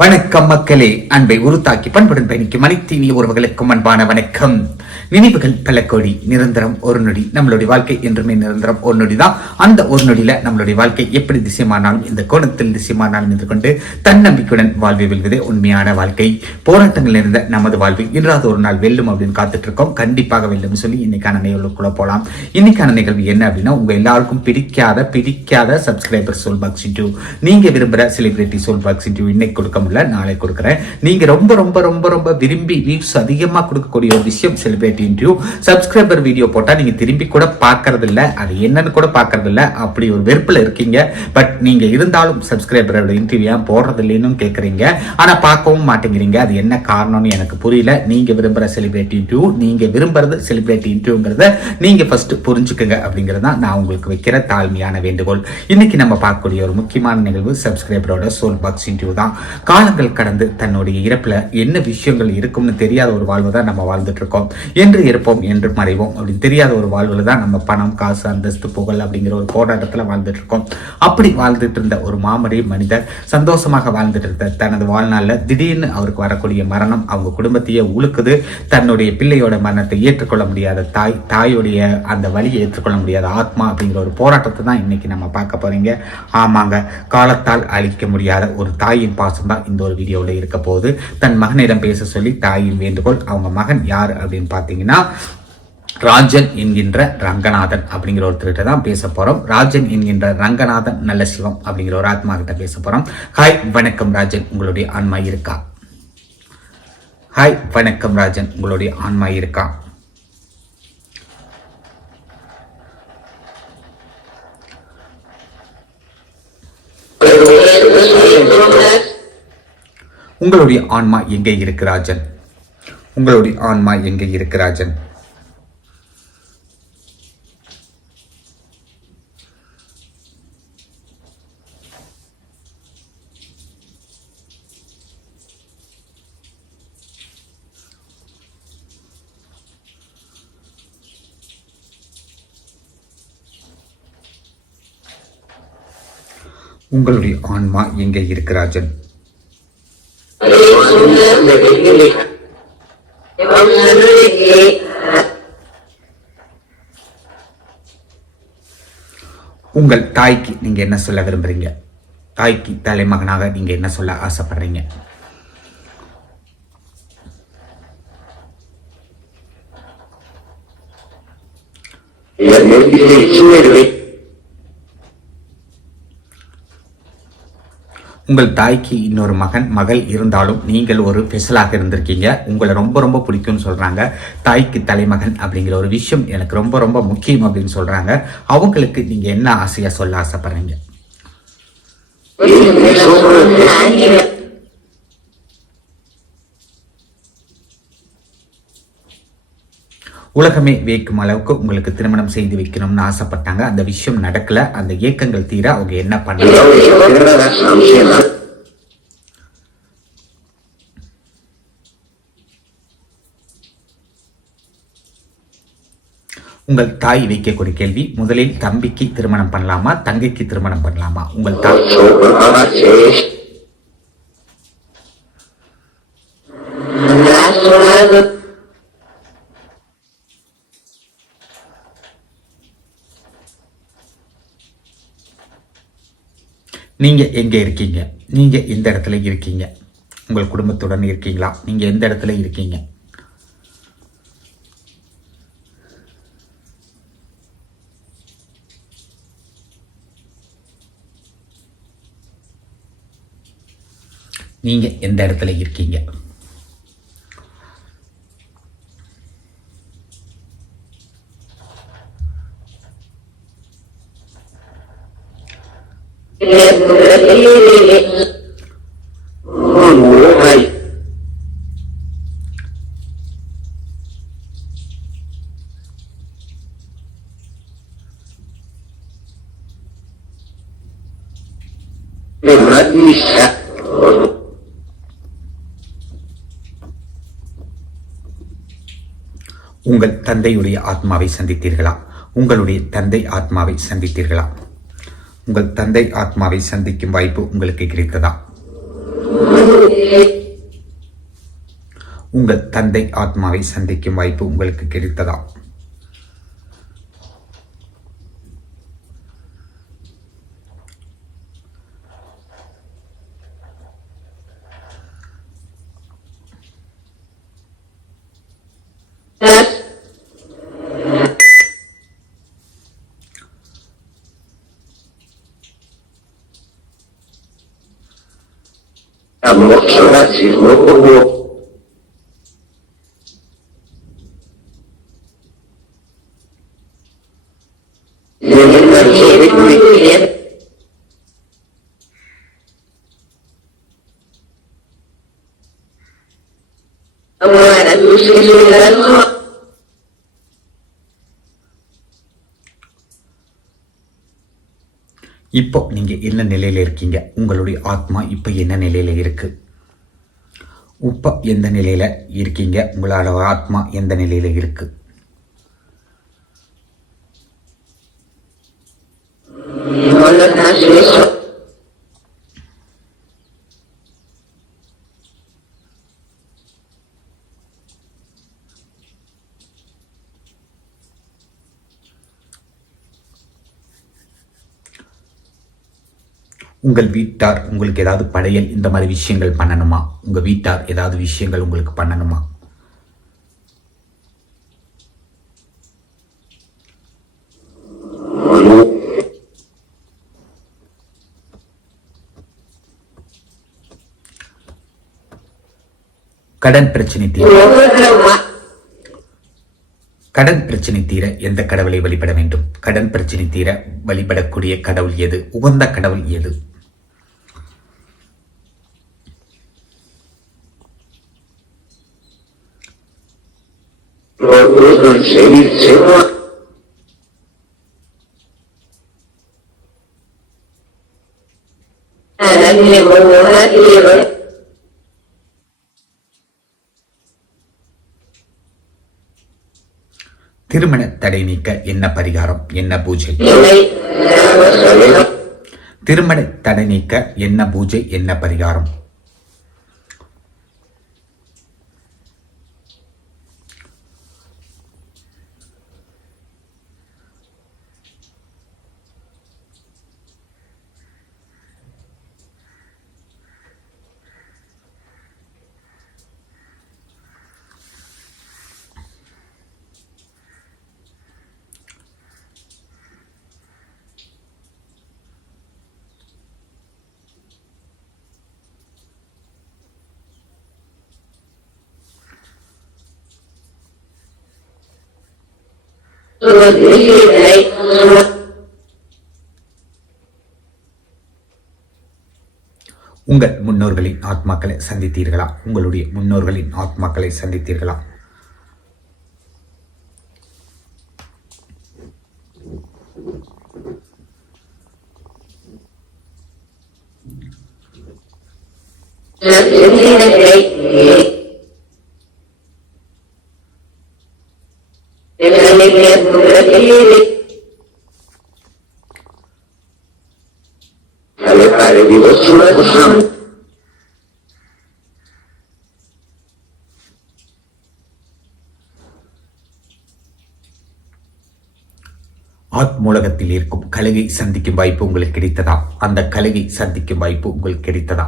வணக்கம் மக்களே. அன்பை உருத்தாக்கி பண்புடன் பயணிக்கும் அனைத்து இனிய உறவுகளுக்கும் அன்பான வணக்கம். நினைவுகள் பல கோடி நிரந்தரம் ஒரு நொடி. நம்மளுடைய வாழ்க்கை என்றுமே நிரந்தரம் ஒரு நொடி தான். அந்த ஒரு நொடியில நம்மளுடைய வாழ்க்கை எப்படி திசைமானாலும் இந்த கோணத்தில் திசைமானாலும் என்று கொண்டு தன்னம்பிக்கையுடன் வாழ்வை வெல்வதே உண்மையான வாழ்க்கை. போராட்டங்கள் இருந்த நமது வாழ்வு இன்றாவது ஒரு நாள் வெல்லும் அப்படின்னு காத்துட்டு இருக்கோம் கண்டிப்பாக வெல்லும் சொல்லி இன்னைக்கான நிகழ்வுக்குள்ள போலாம். இன்னைக்கான நிகழ்வு என்ன அப்படின்னா உங்க எல்லாருக்கும் பிடிக்காத பிடிக்காத சப்ஸ்கிரைபர் சோல் பாக்ஸ் இன்டூ நீங்க விரும்புற செலிபிரிட்டி சோல் பாக்ஸ் இன்டூ இன்னைக்கு கொடுக்க முடியல நாளை கொடுக்குறேன். நீங்க ரொம்ப ரொம்ப ரொம்ப ரொம்ப விரும்பி வியூஸ் அதிகமா கொடுக்கக்கூடிய ஒரு விஷயம் செலிபிரிட்டி இன்டர்வியூ சப்ஸ்கிரைபர் வீடியோ போட்டா நீங்க திரும்பி கூட பார்க்கறது இல்ல அது என்னன்னு கூட பார்க்கறது இல்ல அப்படி ஒரு வெறுப்புல இருக்கீங்க. பட் நீங்க இருந்தாலும் சப்ஸ்கிரைபரோட இன்டர்வியூ ஏன் போடுறது இல்லைன்னு கேக்குறீங்க. ஆனா பார்க்கவும் மாட்டேங்கிறீங்க. அது என்ன காரணம்னு எனக்கு புரியல. நீங்க விரும்புற செலிபிரிட்டி இன்டர்வியூ நீங்க விரும்புறது செலிபிரிட்டி இன்டர்வியூங்கிறத நீங்க ஃபர்ஸ்ட் புரிஞ்சுக்குங்க அப்படிங்கறத நான் உங்களுக்கு வைக்கிற தாழ்மையான வேண்டுகோள். இன்னைக்கு நம்ம பார்க்கக்கூடிய ஒரு முக்கியமான நிகழ்வு சப்ஸ்கிரைபரோட சோல் பாக்ஸ் இன்டர்வியூ தான். காலங்கள் கடந்து தன்னுடைய இறப்புல என்ன விஷயங்கள் இருக்கும்னு தெரியாத ஒரு வாழ்வு தான் நம்ம வாழ்ந்துட்டு இருக்கோம். என்று இருப்போம் என்று மறைவோம். அப்படின்னு தெரியாத ஒரு வாழ்வுல தான் நம்ம பணம் காசு அந்தஸ்து புகழ் அப்படிங்கிற ஒரு போராட்டத்துல வாழ்ந்துட்டு இருக்கோம். அப்படி வாழ்ந்துட்டு இருந்த ஒரு மாமடி மனிதர் சந்தோஷமாக வாழ்ந்துட்டு இருந்த தனது வாழ்நாள்ல திடீர்னு அவருக்கு வரக்கூடிய மரணம் அவங்க குடும்பத்தையே உழுக்குது தன்னுடைய பிள்ளையோட மரணத்தை ஏற்றுக்கொள்ள முடியாத தாய் தாயுடைய அந்த வழியை ஏற்றுக்கொள்ள முடியாத ஆத்மா அப்படிங்கிற ஒரு போராட்டத்தை தான் இன்னைக்கு நம்ம பார்க்க போறீங்க. ஆமாங்க காலத்தால் அழிக்க முடியாத ஒரு தாயின் பாசம் தான் இந்த ஒரு வீடியோவில் இருக்க போகுது தன் மகனிடம் பேச சொல்லி தாயின் வேண்டுகோள் அவங்க மகன் யார்? அப்படின்னு பார்த்தீங்கன்னா ராஜன் என்கின்ற ரங்கநாதன் அப்படிங்கிற ஒருத்தர்கிட்ட தான் பேச போகிறோம் ராஜன் என்கின்ற ரங்கநாதன் நல்ல சிவம் அப்படிங்கிற ஒரு ஆத்மா கிட்ட பேச போகிறோம் ஹாய் வணக்கம் ராஜன். உங்களுடைய ஆன்மா இருக்கா? ஹாய் வணக்கம் ராஜன். உங்களுடைய ஆன்மா இருக்கா? Thank you. உங்களுடைய ஆன்மா எங்கே இருக்கு ராஜன் உங்களுடைய ஆன்மா எங்கே இருக்கிறாஜன் உங்களுடைய ஆன்மா எங்கே இருக்கிறாஜன் உங்கள் தாய்க்கு நீங்க என்ன சொல்ல விரும்புறீங்க? தாய்க்கு தலைமகனாக நீங்க என்ன சொல்ல ஆசைப்படுறீங்க? உங்கள் தாய்க்கு இன்னொரு மகன் மகள் இருந்தாலும் நீங்கள் ஒரு ஸ்பெஷலாக இருந்திருக்கீங்க. உங்களை ரொம்ப ரொம்ப பிடிக்கும்னு சொல்கிறாங்க தாய்க்கு தலைமகன் அப்படிங்கிற ஒரு விஷயம் எனக்கு ரொம்ப ரொம்ப முக்கியம் அப்படின்னு சொல்கிறாங்க அவங்களுக்கு நீங்கள் என்ன ஆசையாக சொல்ல ஆசைப்படுறீங்க? உலகமே வேக்கும் அளவுக்கு உங்களுக்கு திருமணம் செய்து வைக்கணும்னு ஆசைப்பட்டாங்க. அந்த விஷயம் நடக்கல. அந்த ஏக்கங்கள் தீர அவங்க என்ன பண்ணாங்க? உங்கள் தாய் வைக்கக்கூடிய கேள்வி முதலில் தம்பிக்கு திருமணம் பண்ணலாமா தங்கைக்கு திருமணம் பண்ணலாமா? உங்கள் தாய். நீங்கள் எங்கே இருக்கீங்க? நீங்கள் எந்த இடத்துல இருக்கீங்க? உங்கள் குடும்பத்துடன் இருக்கீங்களா? நீங்கள் எந்த இடத்துல இருக்கீங்க? நீங்கள் எந்த இடத்துல இருக்கீங்க? உங்கள் தந்தையுடைய ஆத்மாவை சந்தித்தீர்களா? உங்களுடைய தந்தை ஆத்மாவை சந்தித்தீர்களா? உங்கள் தந்தை ஆத்மாவை சந்திக்கும் வாய்ப்பு உங்களுக்கு கிடைத்ததா? உங்கள் தந்தை ஆத்மாவை சந்திக்கும் வாய்ப்பு உங்களுக்கு கிடைத்ததா? Mucho racismo hubo. Ahora tus que இப்போ நீங்க என்ன நிலையில இருக்கீங்க? உங்களுடைய ஆத்மா இப்போ என்ன நிலையில இருக்கு? இப்போ எந்த நிலையில இருக்கீங்க? உங்களோட ஆத்மா எந்த நிலையில இருக்கு? Olha உங்கள் வீட்டார் உங்களுக்கு ஏதாவது படையல் இந்த மாதிரி விஷயங்கள் பண்ணணுமா? உங்க வீட்டார் ஏதாவது விஷயங்கள் உங்களுக்கு பண்ணணுமா? கடன் பிரச்சனை தீர. கடன் பிரச்சனை தீர எந்த கடவுளை வழிபட வேண்டும்? கடன் பிரச்சனை தீர வழிபடக்கூடிய கடவுள் எது? உகந்த கடவுள் எது? Seríssimo. Animativa. திருமண தடை நீக்க என்ன பரிகாரம் என்ன பூஜை. திருமண தடை நீக்க என்ன பூஜை என்ன பரிகாரம் Ilay. உங்கள் முன்னோர்களின் ஆத்மாக்களை சந்தித்தீர்களா உங்களுடைய முன்னோர்களின் ஆத்மாக்களை சந்தித்தீர்களா Alle ஆத்மூலகத்தில் இருக்கும் கழுகை சந்திக்கும் வாய்ப்பு உங்களுக்கு கிடைத்ததா? அந்த கழுகை சந்திக்கும் வாய்ப்பு உங்களுக்கு கிடைத்ததா?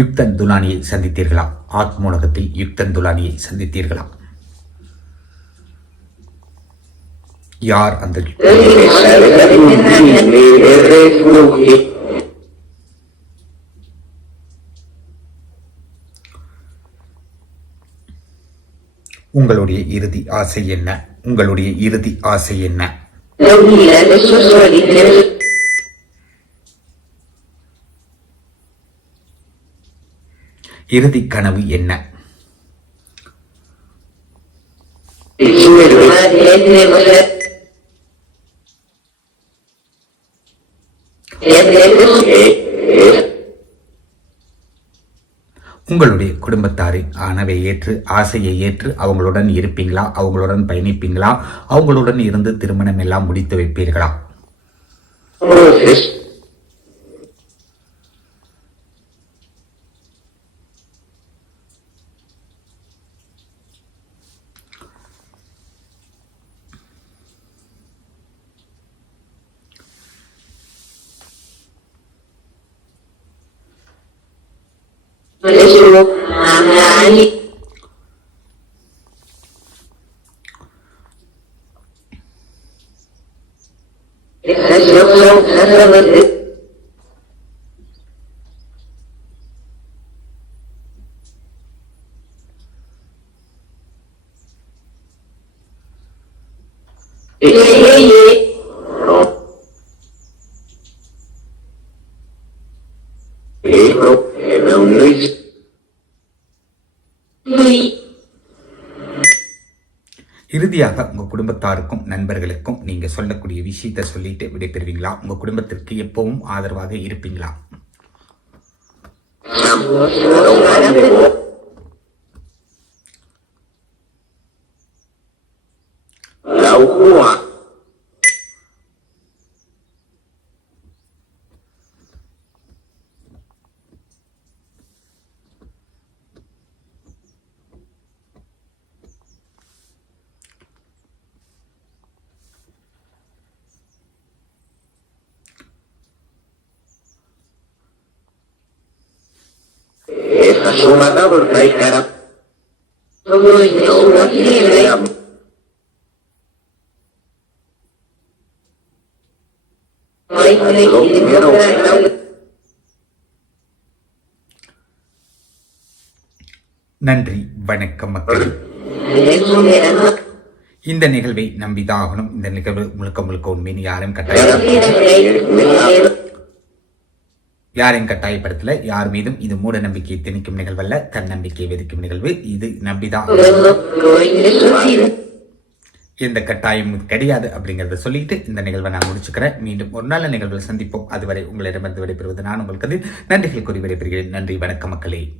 யுக்தன் துலானியை சந்தித்தீர்களா? ஆத்மூலகத்தில் யுக்தன் துலானியை சந்தித்தீர்களா? யார் அந்த உங்களுடைய இறுதி ஆசை என்ன? உங்களுடைய இறுதி ஆசை என்ன? இறுதி கனவு என்ன? உங்களுடைய குடும்பத்தாரின் ஆனவை ஏற்று ஆசையை ஏற்று அவங்களுடன் இருப்பீங்களா? அவங்களுடன் பயணிப்பீங்களா? அவங்களுடன் இருந்து திருமணம் எல்லாம் முடித்து வைப்பீர்களா? நல்லவர் இறுதியாக உங்க குடும்பத்தாருக்கும் நண்பர்களுக்கும் நீங்க சொல்லக்கூடிய விஷயத்தை சொல்லிட்டு விடைபெறுவீங்களா? உங்க குடும்பத்திற்கு எப்பவும் ஆதரவாக இருப்பீங்களா? Lão hùa Esa நன்றி வணக்கம் மக்கள். இந்த நிகழ்வை நம்பிதான் ஆகணும் இந்த நிகழ்வு முழுக்க முழுக்க உண்மைன்னு யாரும் கட்டாயம் யாரையும் கட்டாயப்படுத்தல. யார் மீதும் இது மூட நம்பிக்கையை திணிக்கும் நிகழ்வல்ல. தன்னம்பிக்கையை விதிக்கும் நிகழ்வு. இது நம்பிதான். எந்த கட்டாயமும் கிடையாது அப்படிங்கறத சொல்லிட்டு இந்த நிகழ்வை நான் முடிச்சுக்கிறேன். மீண்டும் ஒரு நல்ல நிகழ்வில் சந்திப்போம். அதுவரை உங்களிடமிருந்து விடைபெறுவது நான் உங்களுக்கு நன்றிகள் கூறி விடைபெறுகிறேன். நன்றி. வணக்க மக்களே.